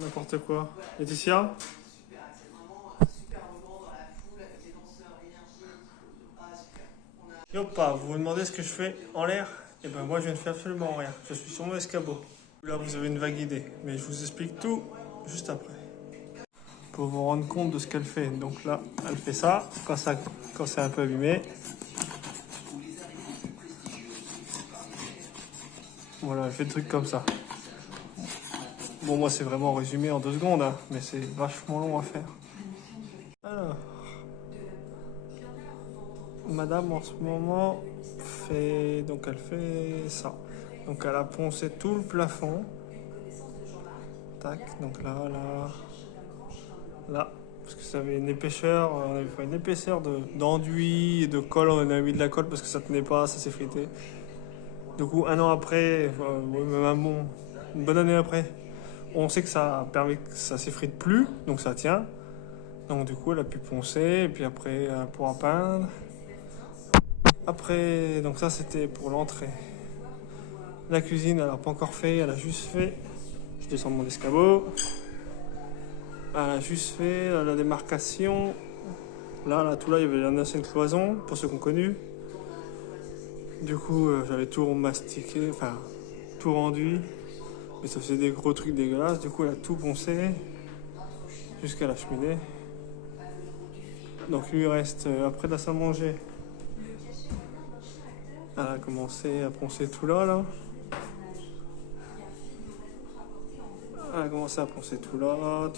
N'importe quoi. Laetitia? Yopa, vous vous demandez ce que je fais en l'air? Eh ben moi je ne fais absolument rien. Je suis sur mon escabeau. Là vous avez une vague idée, mais je vous explique tout juste après. Pour vous rendre compte de ce qu'elle fait. Donc là, elle fait ça quand c'est un peu abîmé. Voilà, elle fait des trucs comme ça. Bon, moi c'est vraiment résumé en 2 secondes, hein, mais c'est vachement long à faire. Alors, madame en ce moment elle fait ça. Donc elle a poncé tout le plafond. Tac, donc là, parce que ça avait une épaisseur, on avait fait une épaisseur d'enduit et de colle, on avait mis de la colle parce que ça tenait pas, ça s'est frité. Du coup, un an après, même une bonne année après, on sait que ça permet que ça s'effrite plus, donc ça tient. Donc du coup, elle a pu poncer, et puis après, elle pourra peindre. Après, donc ça c'était pour l'entrée. La cuisine, elle n'a pas encore fait, elle a juste fait. Je descends de mon escabeau. Elle a juste fait la démarcation. Là, tout là, il y avait une ancienne cloison, pour ceux qui ont connu. Du coup, j'avais tout mastiqué, enfin, tout rendu. Mais ça faisait des gros trucs dégueulasses. Du coup, elle a tout poncé jusqu'à la cheminée. Donc, il lui reste, après la salle à manger, elle a commencé à poncer tout là. Elle a commencé à poncer tout là.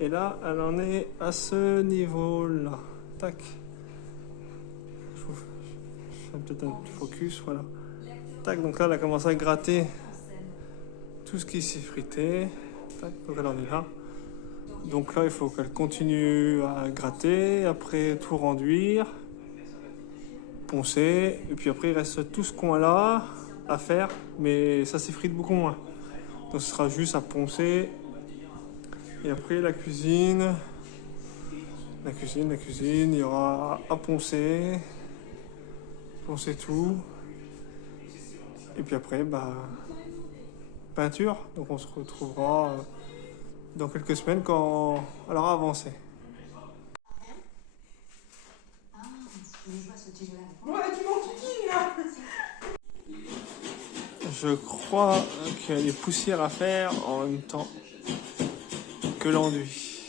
Et là, elle en est à ce niveau-là. Tac. Je fais peut-être un petit focus, voilà. Tac, donc là, elle a commencé à gratter tout ce qui s'est frité. Tac, donc elle en est là. Donc là, il faut qu'elle continue à gratter, après tout renduire, poncer, et puis après, il reste tout ce qu'on a là à faire, mais ça s'effrite beaucoup moins. Donc ce sera juste à poncer. Et après, la cuisine, il y aura à poncer tout. Et puis après, peinture. Donc on se retrouvera dans quelques semaines quand elle aura avancé. Je crois qu'il y a des poussières à faire en même temps que l'enduit.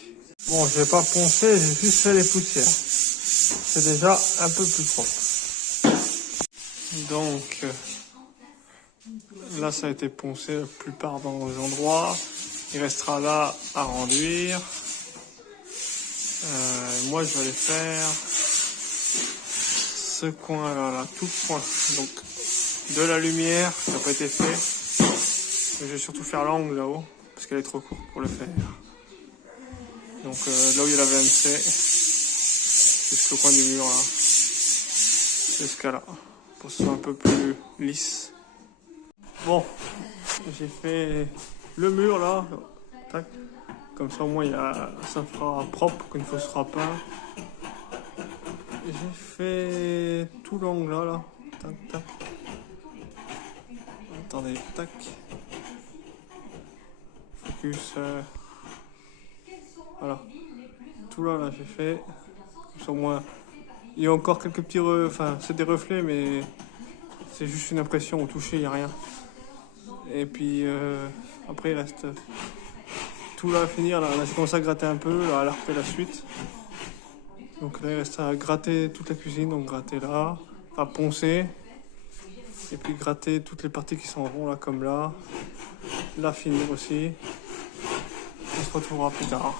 Bon, je vais pas poncer, j'ai juste fait les poussières. C'est déjà un peu plus propre. Donc là, ça a été poncé la plupart dans les endroits. Il restera là à renduire. Moi, je vais aller faire ce coin-là, tout le coin. Donc, de la lumière qui n'a pas été fait. Mais je vais surtout faire l'angle là-haut, parce qu'elle est trop courte pour le faire. Donc, là où il y a la VMC, jusqu'au coin du mur, là. Jusqu'à là, pour que ce soit un peu plus lisse. Bon, j'ai fait le mur là. Tac. Comme ça, au moins, ça fera propre quand une fois ce sera peint. J'ai fait tout l'angle là. Tac, tac. Attendez, tac. Focus. Voilà. Tout là, j'ai fait. Comme ça, au moins. Il y a encore quelques petits. Enfin, c'est des reflets, mais c'est juste une impression. Au toucher, il n'y a rien. Et puis, après, il reste tout là à finir. Là, j'ai commencé à gratter un peu. Là, elle a refait la suite. Donc là, il reste à gratter toute la cuisine. Donc, gratter là, à poncer. Et puis, gratter toutes les parties qui sont en rond, là, comme là. Là, finir aussi. On se retrouvera plus tard.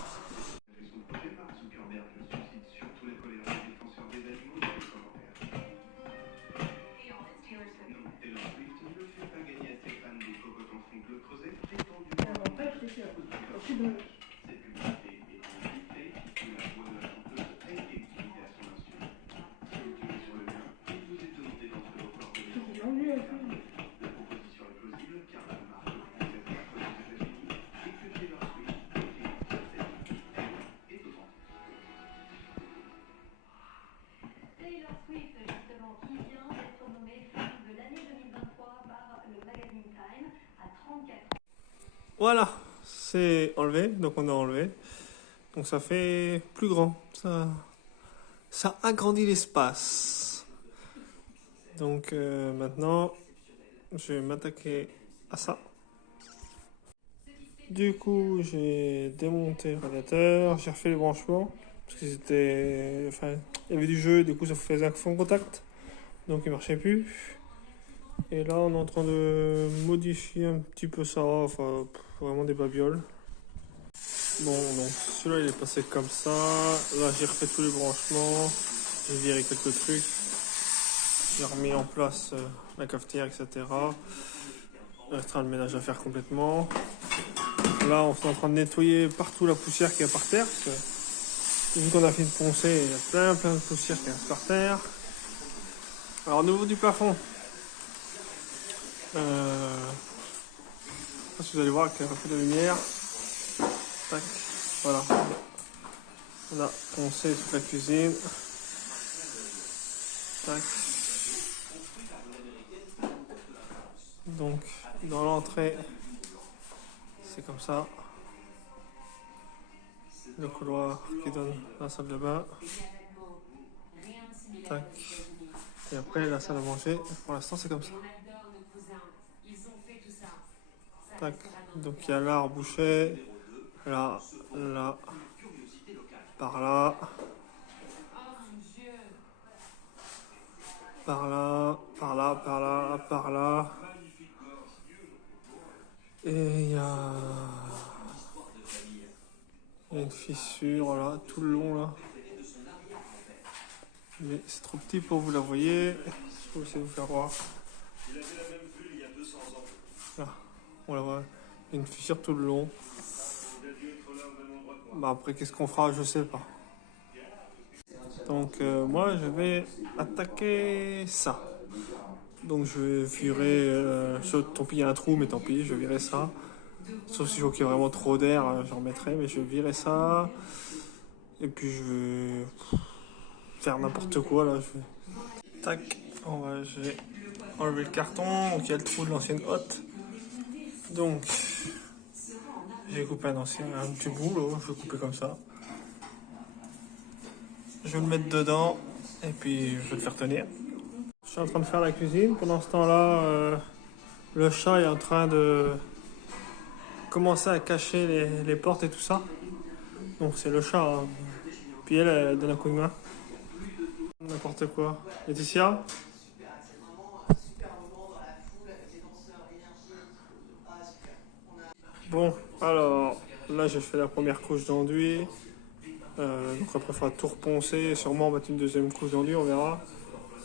Voilà, c'est enlevé, donc on a enlevé. Donc ça fait plus grand, ça agrandit l'espace. Donc maintenant, je vais m'attaquer à ça. Du coup, j'ai démonté le radiateur, j'ai refait les branchements, parce qu'ils étaient... Enfin, il y avait du jeu, du coup ça faisait un fond contact, donc il marchait plus. Et là, on est en train de modifier un petit peu ça, enfin, vraiment des babioles. Bon, donc celui-là, il est passé comme ça. Là, j'ai refait tous les branchements, j'ai viré quelques trucs, j'ai remis en place la cafetière, etc. Il restera le ménage à faire complètement. Là, on est en train de nettoyer partout la poussière qu'il y a par terre. Parce que, vu qu'on a fini de poncer, il y a plein de poussière qui reste par terre. Alors, au niveau du plafond, je sais pas si vous allez voir avec un peu de lumière. Tac, voilà. On a poncé toute la cuisine. Tac. Donc, dans l'entrée, c'est comme ça. Le couloir qui donne la salle de bain. Tac. Et après, la salle à manger. Pour l'instant, c'est comme ça. Tac. Donc, il y a là, rebouché. Là, là. Par là. Par là, par là, par là, par là. Et il y a une fissure là, tout le long là. Mais c'est trop petit pour vous la voyez. Je vais essayer de vous faire voir. Là, on la voit. Il y a une fissure tout le long. Bah après, qu'est-ce qu'on fera? Je sais pas. Donc moi, je vais attaquer ça. Donc je vais virer, tant pis il y a un trou, mais tant pis, je vais virer ça. Sauf si je vois qu'il y a vraiment trop d'air, j'en remettrai, mais je vais virer ça. Et puis je vais faire n'importe quoi là. Tac, je vais enlever le carton, donc il y a le trou de l'ancienne hotte. Donc j'ai coupé un petit bout, là, je vais couper comme ça. Je vais le mettre dedans et puis je vais le faire tenir. Je suis en train de faire la cuisine. Pendant ce temps-là, le chat est en train de commencer à cacher les portes et tout ça. Donc c'est le chat. Hein. Puis elle donne un coup de main. N'importe quoi. Laetitia? Bon, alors là j'ai fait la première couche d'enduit. Donc après il faudra tout reponcer, sûrement mettre une deuxième couche d'enduit, on verra.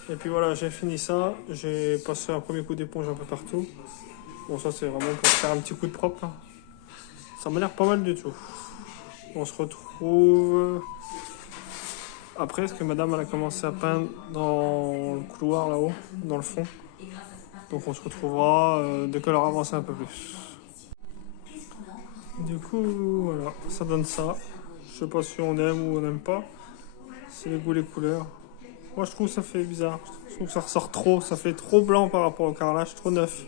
Et puis voilà, j'ai fini ça. J'ai passé un premier coup d'éponge un peu partout. Bon, ça c'est vraiment pour faire un petit coup de propre. Là. Ça m'a l'air pas mal du tout. On se retrouve après, parce que madame elle a commencé à peindre dans le couloir là-haut, dans le fond. Donc on se retrouvera dès qu'elle aura avancé un peu plus. Du coup, voilà, ça donne ça. Je sais pas si on aime ou on n'aime pas. C'est les goûts, les couleurs. Moi je trouve que ça fait bizarre. Je trouve que ça ressort trop, ça fait trop blanc par rapport au carrelage, trop neuf.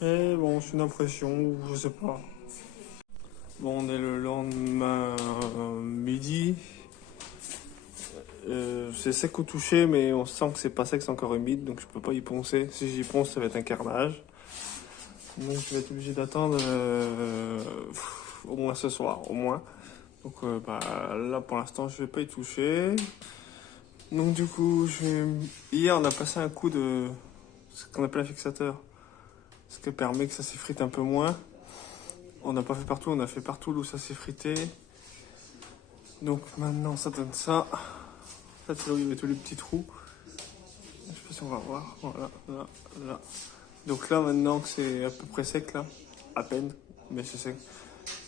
Mais bon, c'est une impression, ou je sais pas. Bon, on est le lendemain midi. C'est sec au toucher, mais on sent que c'est pas sec, c'est encore humide, donc je peux pas y poncer. Si j'y ponce, ça va être un carnage. Donc je vais être obligé d'attendre au moins ce soir, au moins. Donc là pour l'instant je vais pas y toucher. Donc du coup, hier on a passé un coup de ce qu'on appelle un fixateur. Ce qui permet que ça s'effrite un peu moins. On n'a pas fait partout, on a fait partout où ça s'effritait. Donc maintenant ça donne ça. Ça c'est là où il y avait tous les petits trous. Je sais pas si on va voir. Voilà, là. Donc là maintenant que c'est à peu près sec là, à peine, mais c'est sec.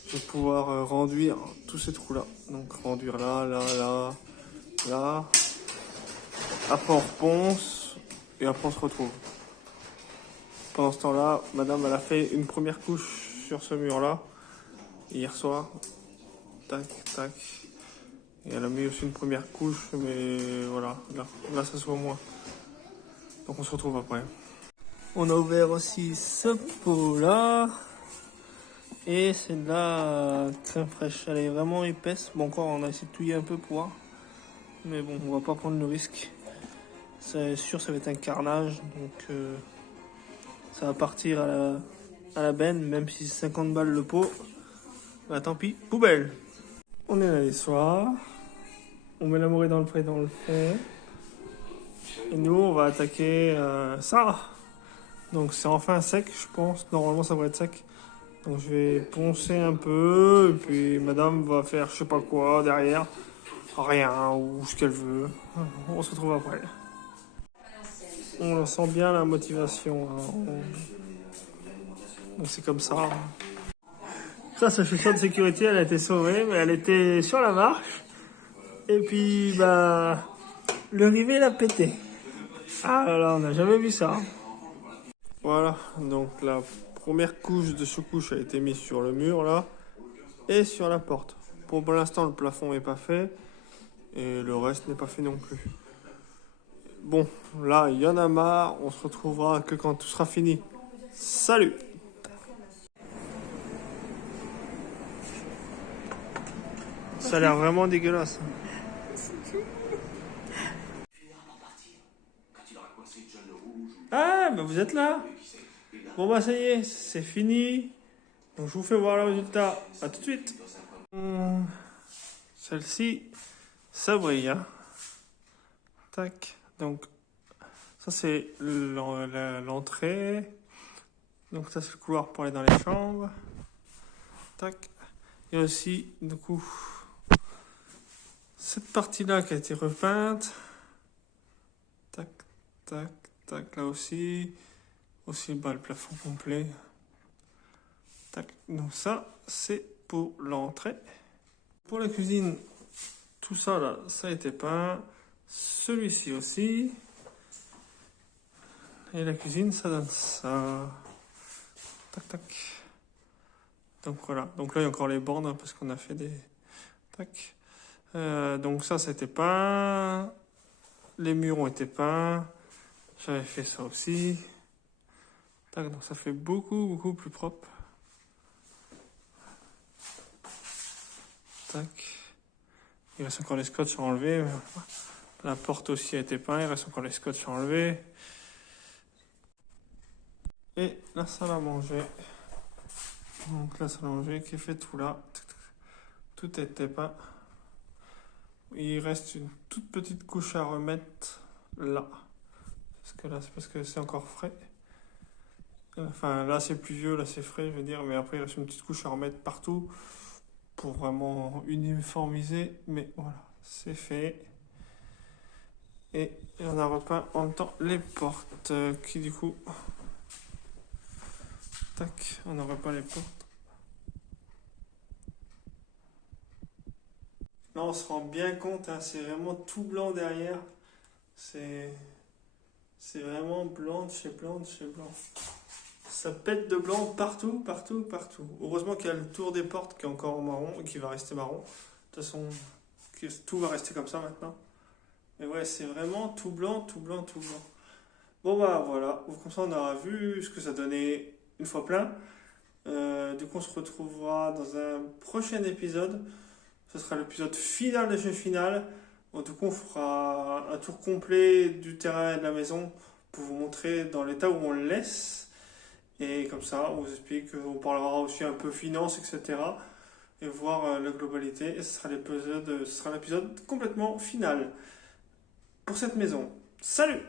Je vais pouvoir renduire tous ces trous là. Donc renduire là, là. Après on reponce et après on se retrouve. Pendant ce temps-là, madame elle a fait une première couche sur ce mur là hier soir. Tac, tac. Et elle a mis aussi une première couche, mais voilà, là ça se voit moins. Donc on se retrouve après. On a ouvert aussi ce pot là. Et c'est de la crème fraîche. Elle est vraiment épaisse. Bon, encore, on a essayé de touiller un peu pour voir. Mais bon, on va pas prendre le risque. C'est sûr, ça va être un carnage. Donc, ça va partir à la benne, même si c'est 50 balles le pot. Bah, tant pis, poubelle. On est là les soirs. On met la morée dans le frais dans le fond. Et nous, on va attaquer ça. Donc, c'est enfin sec, je pense. Normalement, ça va être sec. Donc je vais poncer un peu, et puis madame va faire je sais pas quoi derrière. Rien, ou ce qu'elle veut. On se retrouve après. On sent bien la motivation. Donc c'est comme ça. Ça, sa chaussure de sécurité, elle a été sauvée, mais elle était sur la marche. Et puis, bah, le rivet l'a pété. Ah là là, on n'a jamais vu ça. Voilà, donc la première couche de sous-couche a été mise sur le mur là et sur la porte. Pour l'instant, le plafond n'est pas fait et le reste n'est pas fait non plus. Bon, là, il y en a marre. On se retrouvera que quand tout sera fini. Salut! Ça a l'air vraiment dégueulasse. Ah, bah vous êtes là. Bon bah ça y est, c'est fini. Donc je vous fais voir le résultat. À tout de suite. Celle-ci, ça brille. Hein. Tac. Donc ça c'est l'entrée. Donc ça c'est le couloir pour aller dans les chambres. Tac. Il y a aussi du coup cette partie-là qui a été repeinte. Tac, tac, tac. Là aussi. Aussi bah, le plafond complet. Tac. Donc ça, c'est pour l'entrée. Pour la cuisine, tout ça là, ça a été peint. Celui-ci aussi. Et la cuisine, ça donne ça. Tac, tac. Donc voilà. Donc là, il y a encore les bornes hein, parce qu'on a fait des... Tac. Donc ça, c'était peint. Les murs ont été peints. J'avais fait ça aussi. Tac, donc ça fait beaucoup plus propre. Tac. Il reste encore les scotch à enlever. La porte aussi a été peinte. Il reste encore les scotch à enlever. Et la salle à manger. Donc la salle à manger qui est fait tout là. Tout a été peint. Il reste une toute petite couche à remettre là. Parce que là, c'est parce que c'est encore frais. Enfin, là, c'est plus vieux, là, c'est frais, je veux dire. Mais après, il reste une petite couche à remettre partout. Pour vraiment uniformiser. Mais voilà, c'est fait. Et on a repeint en même temps les portes. Qui du coup... Tac, on a repeint les portes. Là, on se rend bien compte, hein, c'est vraiment tout blanc derrière. C'est vraiment blanc de chez blanc de chez blanc. Ça pète de blanc partout. Heureusement qu'il y a le tour des portes qui est encore marron et qui va rester marron. De toute façon, tout va rester comme ça maintenant. Mais ouais, c'est vraiment tout blanc. Bon bah voilà, comme ça on aura vu ce que ça donnait une fois plein. Du coup on se retrouvera dans un prochain épisode. Ce sera l'épisode final de jeu final. Bon, du coup on fera un tour complet du terrain et de la maison pour vous montrer dans l'état où on le laisse. Et comme ça on vous explique, on parlera aussi un peu finance, etc. Et voir la globalité. Et ce sera l'épisode complètement final pour cette maison. Salut!